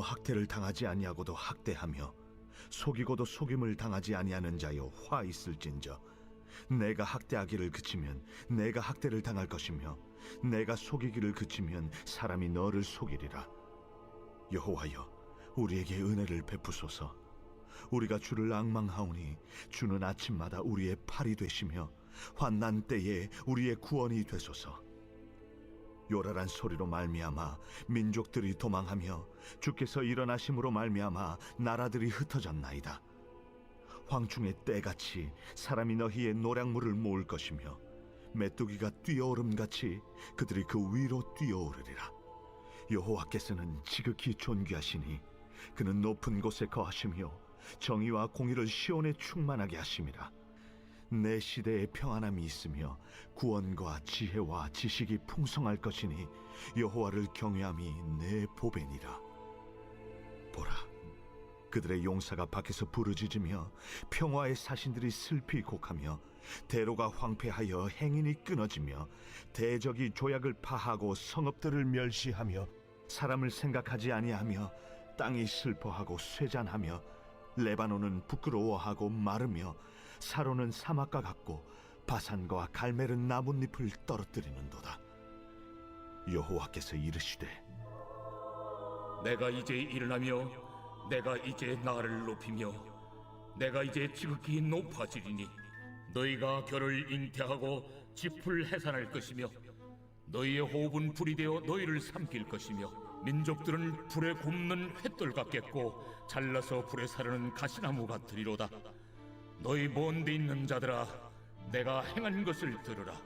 학대를 당하지 아니하고도 학대하며 속이고도 속임을 당하지 아니하는 자여 화 있을진저. 내가 학대하기를 그치면 내가 학대를 당할 것이며 내가 속이기를 그치면 사람이 너를 속이리라. 여호와여, 우리에게 은혜를 베푸소서. 우리가 주를 앙망하오니 주는 아침마다 우리의 팔이 되시며 환난 때에 우리의 구원이 되소서. 요란한 소리로 말미암아 민족들이 도망하며 주께서 일어나심으로 말미암아 나라들이 흩어졌나이다. 황충의 때같이 사람이 너희의 노량물을 모을 것이며 메뚜기가 뛰어오름같이 그들이 그 위로 뛰어오르리라. 여호와께서는 지극히 존귀하시니 그는 높은 곳에 거하시며 정의와 공의를 시온에 충만하게 하심이라. 내 시대에 평안함이 있으며 구원과 지혜와 지식이 풍성할 것이니 여호와를 경외함이 내 보배니라. 보라, 그들의 용사가 밖에서 부르짖으며 평화의 사신들이 슬피 곡하며 대로가 황폐하여 행인이 끊어지며 대적이 조약을 파하고 성읍들을 멸시하며 사람을 생각하지 아니하며 땅이 슬퍼하고 쇠잔하며 레바논은 부끄러워하고 마르며 사로는 사막과 같고 바산과 갈멜은 나뭇잎을 떨어뜨리는도다. 여호와께서 이르시되 내가 이제 일어나며 내가 이제 나를 높이며 내가 이제 지극히 높아지리니 너희가 결을 잉태하고 짚을 해산할 것이며 너희의 호흡은 불이 되어 너희를 삼킬 것이며 민족들은 불에 굽는 횃돌 같겠고 잘라서 불에 사르는 가시나무 같으리로다. 너희 먼 데 있는 자들아, 내가 행한 것을 들으라.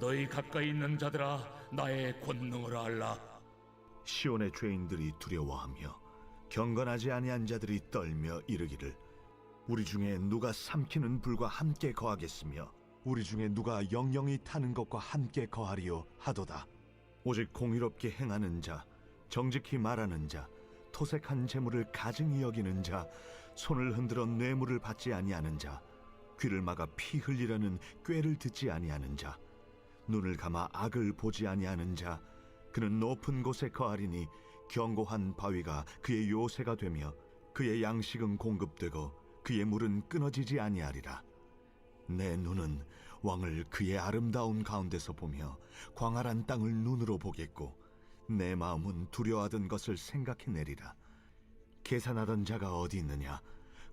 너희 가까이 있는 자들아, 나의 권능을 알라. 시온의 죄인들이 두려워하며 경건하지 아니한 자들이 떨며 이르기를 우리 중에 누가 삼키는 불과 함께 거하겠으며 우리 중에 누가 영영이 타는 것과 함께 거하리요 하도다. 오직 공의롭게 행하는 자, 정직히 말하는 자, 토색한 재물을 가증히 여기는 자, 손을 흔들어 뇌물을 받지 아니하는 자, 귀를 막아 피 흘리려는 꾀를 듣지 아니하는 자, 눈을 감아 악을 보지 아니하는 자, 그는 높은 곳에 거하리니 견고한 바위가 그의 요새가 되며 그의 양식은 공급되고 그의 물은 끊어지지 아니하리라. 내 눈은 왕을 그의 아름다운 가운데서 보며 광활한 땅을 눈으로 보겠고 내 마음은 두려워하던 것을 생각해내리라. 계산하던 자가 어디 있느냐?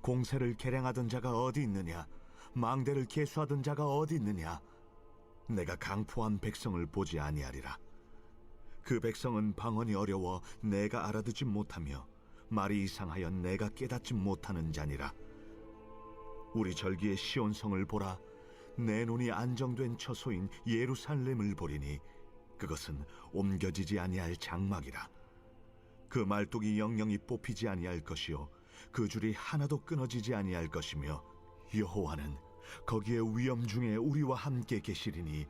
공세를 계량하던 자가 어디 있느냐? 망대를 계수하던 자가 어디 있느냐? 내가 강포한 백성을 보지 아니하리라. 그 백성은 방언이 어려워 내가 알아듣지 못하며 말이 이상하여 내가 깨닫지 못하는 자니라. 우리 절기의 시온성을 보라. 내 눈이 안정된 처소인 예루살렘을 보리니 그것은 옮겨지지 아니할 장막이라. 그 말뚝이 영영이 뽑히지 아니할 것이요 그 줄이 하나도 끊어지지 아니할 것이며 여호와는 거기에 위엄 중에 우리와 함께 계시리니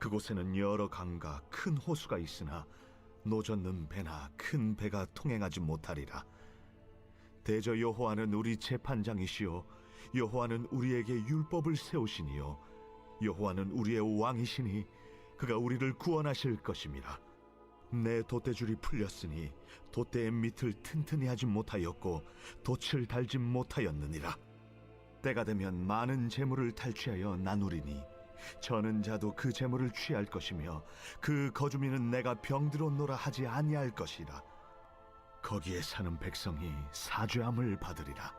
그곳에는 여러 강과 큰 호수가 있으나 노젓는 배나 큰 배가 통행하지 못하리라. 대저 여호와는 우리 재판장이시요 여호와는 우리에게 율법을 세우시니요 여호와는 우리의 왕이시니 그가 우리를 구원하실 것임이라. 내 돛대줄이 풀렸으니 돛대의 밑을 튼튼히 하지 못하였고 돛을 달지 못하였느니라. 때가 되면 많은 재물을 탈취하여 나누리니 저는 자도 그 재물을 취할 것이며 그 거주민은 내가 병들었노라 하지 아니할 것이라. 거기에 사는 백성이 사죄함을 받으리라.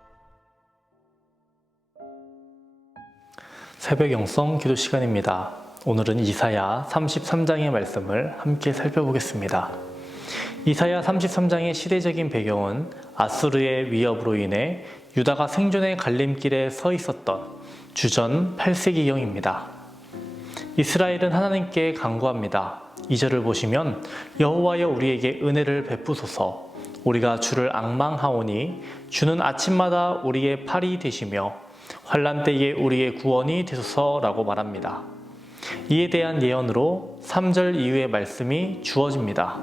새벽 영성 기도 시간입니다. 오늘은 이사야 33장의 말씀을 함께 살펴보겠습니다. 이사야 33장의 시대적인 배경은 아수르의 위협으로 인해 유다가 생존의 갈림길에 서 있었던 주전 8세기경입니다. 이스라엘은 하나님께 간구합니다. 2절을 보시면 여호와여 우리에게 은혜를 베푸소서. 우리가 주를 앙망하오니 주는 아침마다 우리의 팔이 되시며 환난 때에 우리의 구원이 되소서라고 말합니다. 이에 대한 예언으로 3절 이후의 말씀이 주어집니다.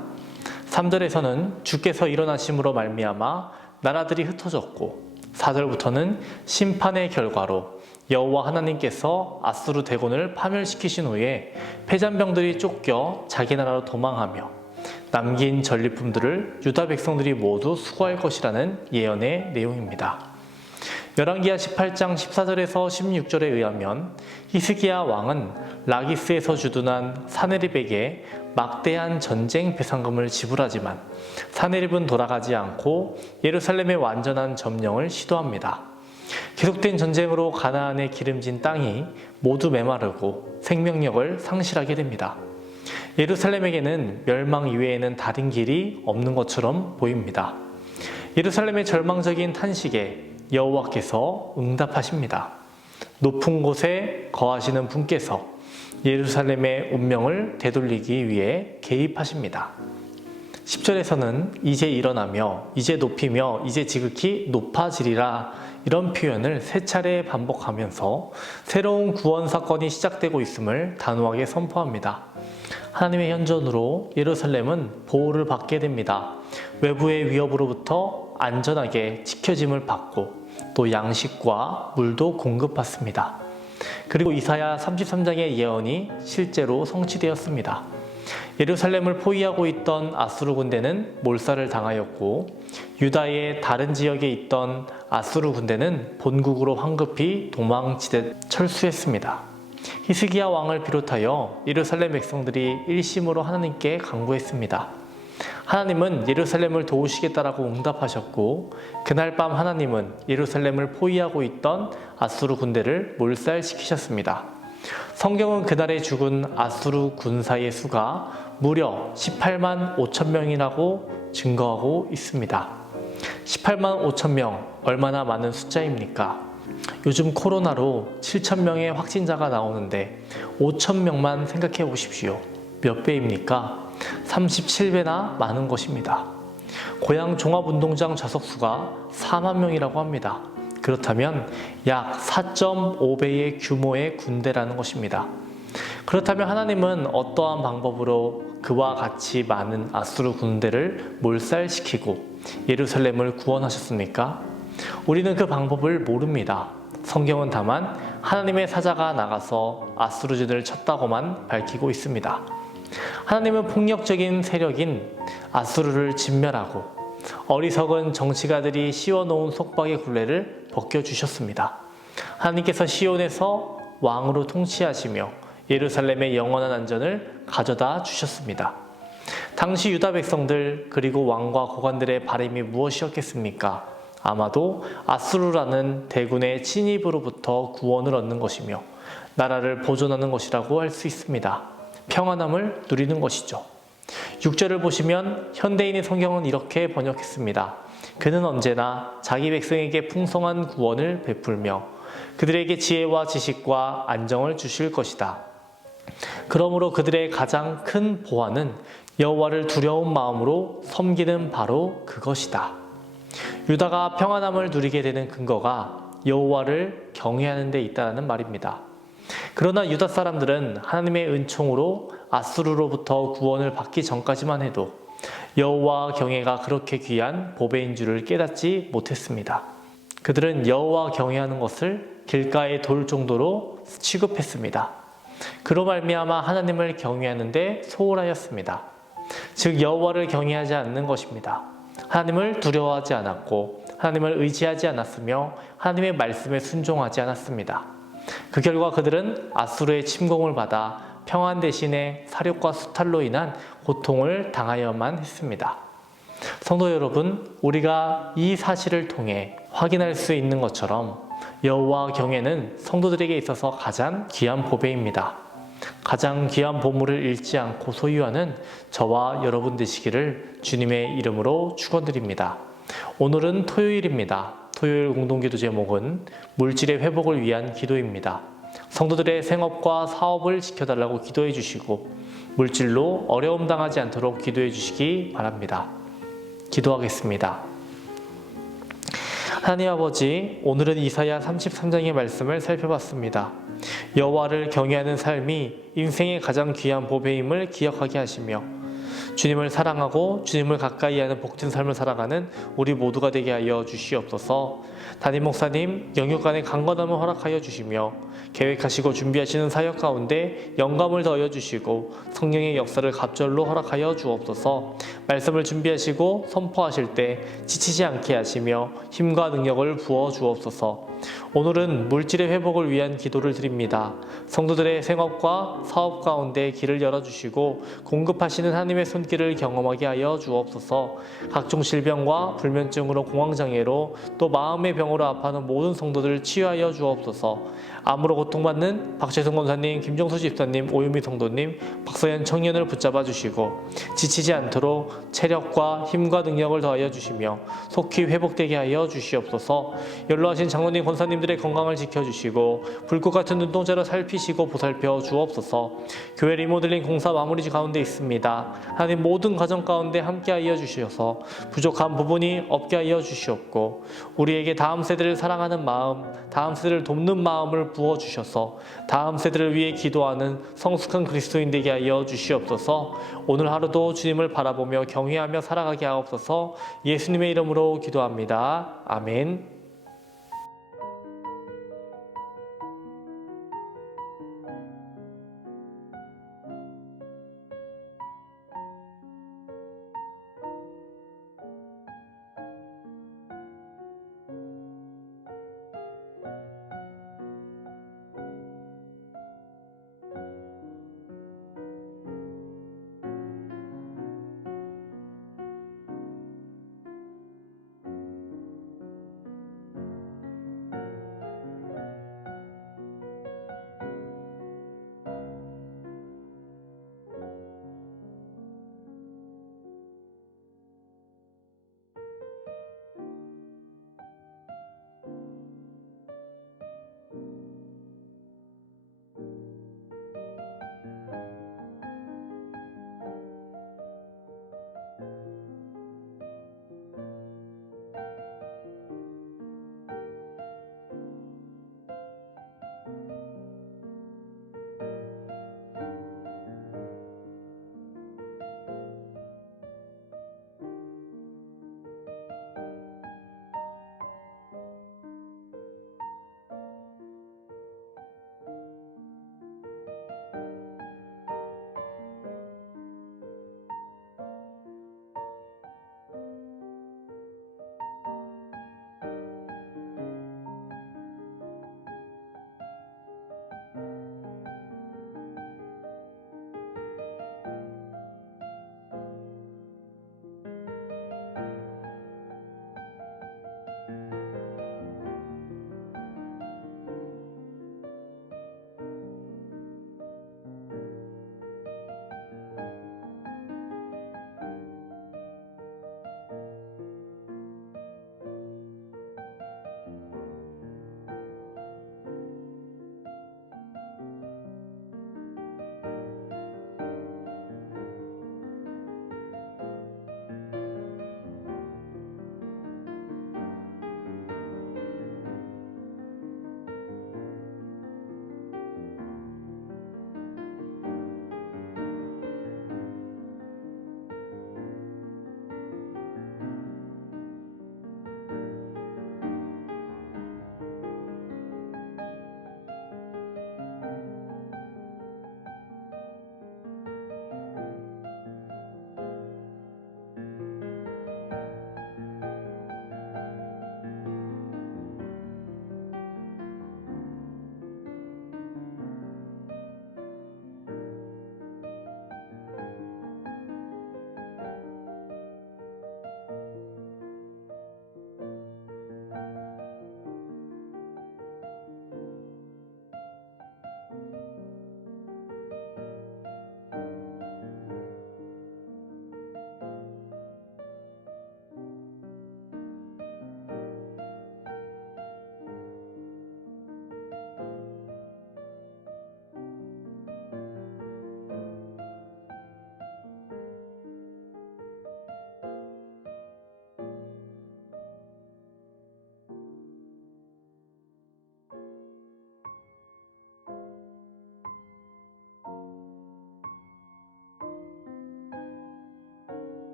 3절에서는 주께서 일어나심으로 말미암아 나라들이 흩어졌고 4절부터는 심판의 결과로 여호와 하나님께서 아수르 대군을 파멸시키신 후에 패잔병들이 쫓겨 자기 나라로 도망하며 남긴 전리품들을 유다 백성들이 모두 수거할 것이라는 예언의 내용입니다. 열왕기하 18장 14절에서 16절에 의하면 히스기야 왕은 라기스에서 주둔한 사네립에게 막대한 전쟁 배상금을 지불하지만 사네립은 돌아가지 않고 예루살렘의 완전한 점령을 시도합니다. 계속된 전쟁으로 가나안의 기름진 땅이 모두 메마르고 생명력을 상실하게 됩니다. 예루살렘에게는 멸망 이외에는 다른 길이 없는 것처럼 보입니다. 예루살렘의 절망적인 탄식에 여호와께서 응답하십니다. 높은 곳에 거하시는 분께서 예루살렘의 운명을 되돌리기 위해 개입하십니다. 10절에서는 이제 일어나며 이제 높이며 이제 지극히 높아지리라 이런 표현을 세 차례 반복하면서 새로운 구원 사건이 시작되고 있음을 단호하게 선포합니다. 하나님의 현존으로 예루살렘은 보호를 받게 됩니다. 외부의 위협으로부터 안전하게 지켜짐을 받고 또 양식과 물도 공급받습니다. 그리고 이사야 33장의 예언이 실제로 성취되었습니다. 예루살렘을 포위하고 있던 아수르 군대는 몰살을 당하였고 유다의 다른 지역에 있던 아수르 군대는 본국으로 황급히 도망치듯 철수했습니다. 히스기야 왕을 비롯하여 예루살렘 백성들이 일심으로 하나님께 간구했습니다. 하나님은 예루살렘을 도우시겠다라고 응답하셨고 그날 밤 하나님은 예루살렘을 포위하고 있던 아수르 군대를 몰살시키셨습니다. 성경은 그날에 죽은 아수르 군사의 수가 무려 18만 5천 명이라고 증거하고 있습니다. 18만 5천 명, 얼마나 많은 숫자입니까? 요즘 코로나로 7천 명의 확진자가 나오는데 5천 명만 생각해 보십시오. 몇 배입니까? 37배나 많은 것입니다. 고향 종합운동장 좌석수가 4만 명이라고 합니다. 그렇다면 약 4.5배의 규모의 군대라는 것입니다. 그렇다면 하나님은 어떠한 방법으로 그와 같이 많은 아수르 군대를 몰살시키고 예루살렘을 구원하셨습니까? 우리는 그 방법을 모릅니다. 성경은 다만 하나님의 사자가 나가서 아수르진을 쳤다고만 밝히고 있습니다. 하나님은 폭력적인 세력인 아수르를 진멸하고 어리석은 정치가들이 씌워놓은 속박의 굴레를 벗겨주셨습니다. 하나님께서 시온에서 왕으로 통치하시며 예루살렘의 영원한 안전을 가져다 주셨습니다. 당시 유다 백성들 그리고 왕과 고관들의 바람이 무엇이었겠습니까? 아마도 아수르라는 대군의 침입으로부터 구원을 얻는 것이며 나라를 보존하는 것이라고 할 수 있습니다. 평안함을 누리는 것이죠. 6절을 보시면 현대인의 성경은 이렇게 번역했습니다. 그는 언제나 자기 백성에게 풍성한 구원을 베풀며 그들에게 지혜와 지식과 안정을 주실 것이다. 그러므로 그들의 가장 큰 보화는 여호와를 두려운 마음으로 섬기는 바로 그것이다. 유다가 평안함을 누리게 되는 근거가 여호와를 경외하는 데 있다는 말입니다. 그러나 유다 사람들은 하나님의 은총으로 아수르로부터 구원을 받기 전까지만 해도 여호와 경외가 그렇게 귀한 보배인 줄을 깨닫지 못했습니다. 그들은 여호와 경외하는 것을 길가에 돌 정도로 취급했습니다. 그로 말미암아 하나님을 경외하는 데 소홀하였습니다. 즉 여호와를 경외하지 않는 것입니다. 하나님을 두려워하지 않았고 하나님을 의지하지 않았으며 하나님의 말씀에 순종하지 않았습니다. 그 결과 그들은 아수르의 침공을 받아 평안 대신에 사륙과 수탈로 인한 고통을 당하여만 했습니다. 성도 여러분, 우리가 이 사실을 통해 확인할 수 있는 것처럼 여호와 경외는 성도들에게 있어서 가장 귀한 보배입니다. 가장 귀한 보물을 잃지 않고 소유하는 저와 여러분 되시기를 주님의 이름으로 축원드립니다. 오늘은 토요일입니다. 토요일 공동기도 제목은 물질의 회복을 위한 기도입니다. 성도들의 생업과 사업을 지켜달라고 기도해 주시고 물질로 어려움 당하지 않도록 기도해 주시기 바랍니다. 기도하겠습니다. 하나님 아버지, 오늘은 이사야 33장의 말씀을 살펴봤습니다. 여호와를 경외하는 삶이 인생의 가장 귀한 보배임을 기억하게 하시며 주님을 사랑하고 주님을 가까이 하는 복된 삶을 살아가는 우리 모두가 되게 하여 주시옵소서. 담임 목사님 영육간의 강건함을 허락하여 주시며 계획하시고 준비하시는 사역 가운데 영감을 더하여 주시고 성령의 역사를 갑절로 허락하여 주옵소서. 말씀을 준비하시고 선포하실 때 지치지 않게 하시며 힘과 능력을 부어 주옵소서. 오늘은 물질의 회복을 위한 기도를 드립니다. 성도들의 생업과 사업 가운데 길을 열어주시고 공급하시는 하나님의 손길을 경험하게 하여 주옵소서. 각종 질병과 불면증으로 공황장애로 또 마음의 병으로 아파하는 모든 성도들 치유하여 주옵소서. 암으로 고통받는 박재승 권사님, 김종수 집사님, 오유미 성도님, 박서연 청년을 붙잡아 주시고 지치지 않도록 체력과 힘과 능력을 더하여 주시며 속히 회복되게 하여 주시옵소서. 연로하신 장로님, 권사님들의 건강을 지켜주시고 불꽃 같은 눈동자로 살피시고 보살펴 주옵소서. 교회 리모델링 공사 마무리 가운데 있습니다. 하나님 모든 가정 가운데 함께 하여 주시어서 부족한 부분이 없게 하여 주시옵고 우리에게 다음 세대를 사랑하는 마음, 다음 세대를 돕는 마음을 부어주셔서 다음 세대를 위해 기도하는 성숙한 그리스도인 되게 하여 주시옵소서. 오늘 하루도 주님을 바라보며 경외하며 살아가게 하옵소서. 예수님의 이름으로 기도합니다. 아멘.